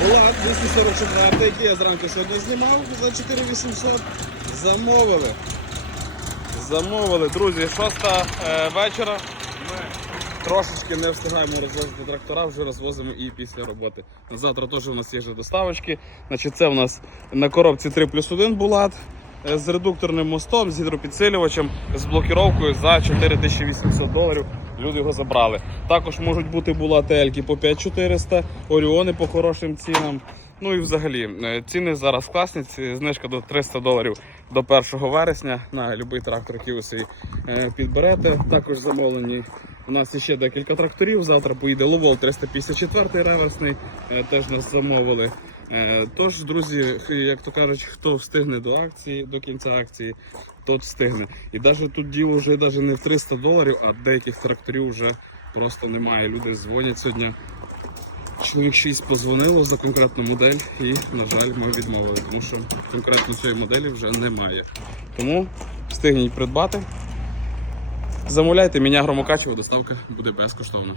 Булат 244, який я зранку сьогодні знімав за 4800. Замовили. Замовили, друзі, шоста е, вечора. Ми трошечки не встигаємо розвозити трактора, вже розвозимо і після роботи. На завтра теж у нас є вже доставочки. Значить, це у нас на коробці 3 плюс 1 булат е, з редукторним мостом, з гідропідсилювачем, з блокіровкою за 4800 доларів. Люди його забрали. Також можуть бути булательки по 5400, оріони по хорошим цінам. Ну і взагалі е, ціни зараз класні. Знижка до 300 доларів до 1 вересня на будь-який трактор, який ви собі е, підберете. Також замовлені. У нас ще декілька тракторів. Завтра поїде Ловол 354 реверсний. Теж нас замовили. Е, Тож, друзі, як то кажуть, хто встигне до акції, до кінця акції, тот встигне. І навіть тут діло вже навіть не в 300 доларів, а деяких тракторів вже просто немає. Люди дзвонять сьогодні. Чоловік 6 позвонило за конкретну модель і, на жаль, ми відмовили, тому що конкретно цієї моделі вже немає. Тому встигніть придбати. Замовляйте, мене Громокачево, доставка буде безкоштовна.